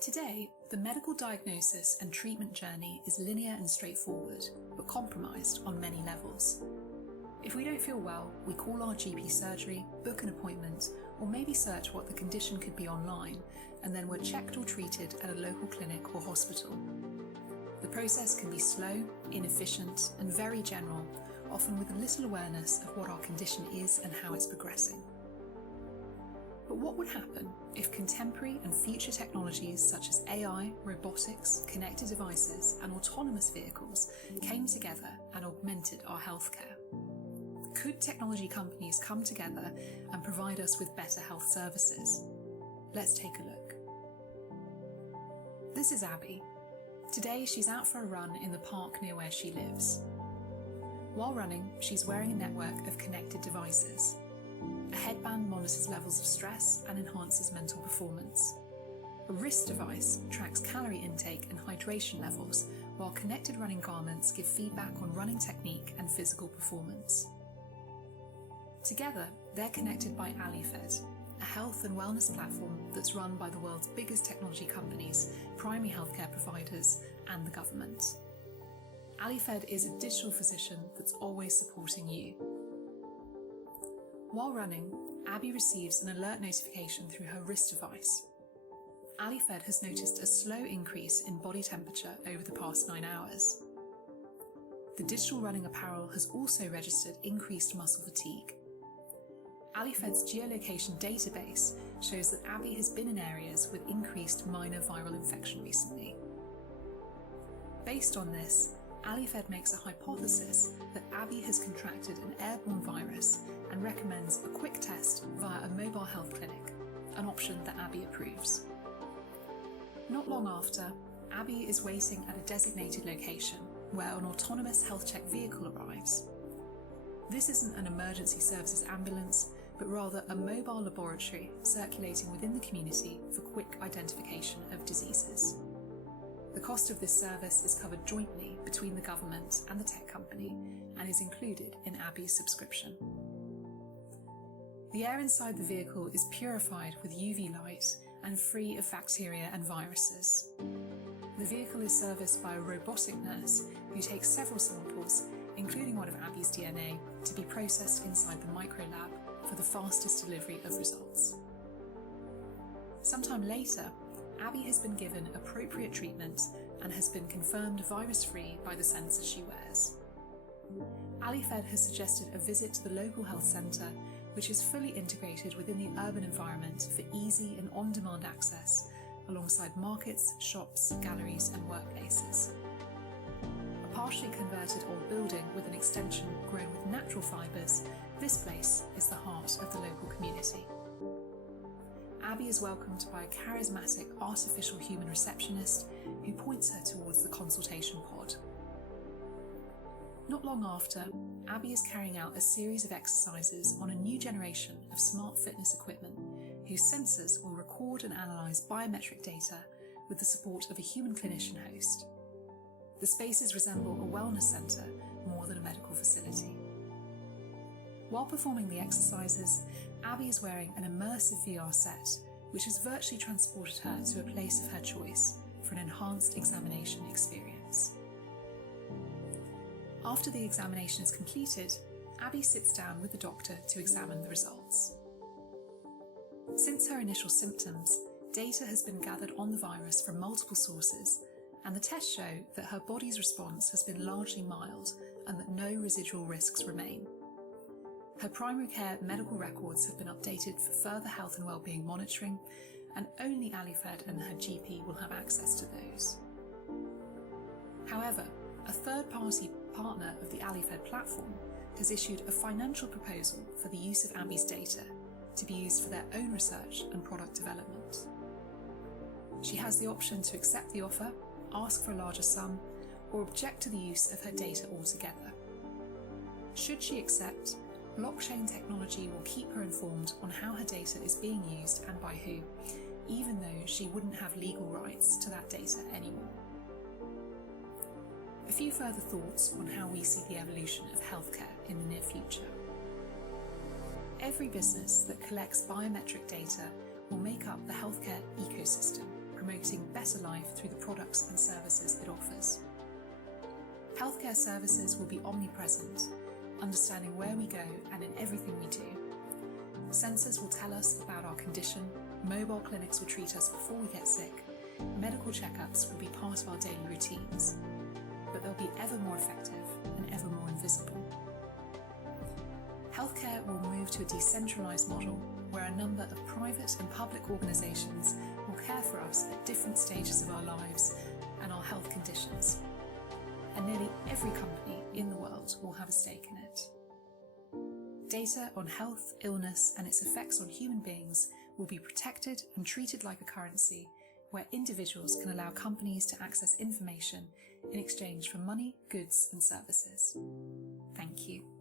Today, the medical diagnosis and treatment journey is linear and straightforward, but compromised on many levels. If we don't feel well, we call our GP surgery, book an appointment, or maybe search what the condition could be online, and then we're checked or treated at a local clinic or hospital. The process can be slow, inefficient, and very general, often with little awareness of what our condition is and how it's progressing. But what would happen if contemporary and future technologies such as AI, robotics, connected devices, and autonomous vehicles came together and augmented our healthcare? Could technology companies come together and provide us with better health services? Let's take a look. This is Abby. Today she's out for a run in the park near where she lives. While running, she's wearing a network of connected devices. A headband monitors levels of stress and enhances mental performance. A wrist device tracks calorie intake and hydration levels, while connected running garments give feedback on running technique and physical performance. Together, they're connected by Augmented, a health and wellness platform that's run by the world's biggest technology companies, primary healthcare providers, and the government. Augmented is a digital physician that's always supporting you. While running, Abby receives an alert notification through her wrist device. Augmented has noticed a slow increase in body temperature over the past 9 hours. The digital running apparel has also registered increased muscle fatigue. Augmented's geolocation database shows that Abby has been in areas with increased minor viral infection recently. Based on this, Augmented makes a hypothesis that Abby has contracted an airborne virus and recommends a quick test via a mobile health clinic, an option that Abby approves. Not long after, Abby is waiting at a designated location where an autonomous health check vehicle arrives. This isn't an emergency services ambulance, but rather a mobile laboratory circulating within the community for quick identification of diseases. The cost of this service is covered jointly between the government and the tech company and is included in Abby's subscription. The air inside the vehicle is purified with UV light and free of bacteria and viruses. The vehicle is serviced by a robotic nurse who takes several samples, including one of Abby's DNA, to be processed inside the microlab for the fastest delivery of results. Sometime later, Abby has been given appropriate treatment and has been confirmed virus-free by the sensor she wears. Augmented has suggested a visit to the local health centre, which is fully integrated within the urban environment for easy and on-demand access, alongside markets, shops, galleries and workplaces. A partially converted old building with an extension grown with natural fibres, this place is the heart of the local community. Abby is welcomed by a charismatic artificial human receptionist who points her towards the consultation pod. Not long after, Abby is carrying out a series of exercises on a new generation of smart fitness equipment whose sensors will record and analyse biometric data with the support of a human clinician host. The spaces resemble a wellness centre more than a medical facility. While performing the exercises, Abby is wearing an immersive VR set, which has virtually transported her to a place of her choice for an enhanced examination experience. After the examination is completed, Abby sits down with the doctor to examine the results. Since her initial symptoms, data has been gathered on the virus from multiple sources, and the tests show that her body's response has been largely mild and that no residual risks remain. Her primary care medical records have been updated for further health and wellbeing monitoring, and only Augmented and her GP will have access to those. However, a third-party partner of the Augmented platform has issued a financial proposal for the use of Abby's data to be used for their own research and product development. She has the option to accept the offer, ask for a larger sum, or object to the use of her data altogether. Should she accept, blockchain technology will keep her informed on how her data is being used and by who, even though she wouldn't have legal rights to that data anymore. A few further thoughts on how we see the evolution of healthcare in the near future. Every business that collects biometric data will make up the healthcare ecosystem, promoting better life through the products and services it offers. Healthcare services will be omnipresent, understanding where we go and in everything we do. Sensors will tell us about our condition, mobile clinics will treat us before we get sick, medical checkups will be part of our daily routines, but they'll be ever more effective and ever more invisible. Healthcare will move to a decentralised model where a number of private and public organisations will care for us at different stages of our lives and our health conditions. And nearly every company in the world will have a stake in it. Data on health, illness, and its effects on human beings will be protected and treated like a currency, where individuals can allow companies to access information in exchange for money, goods, and services. Thank you.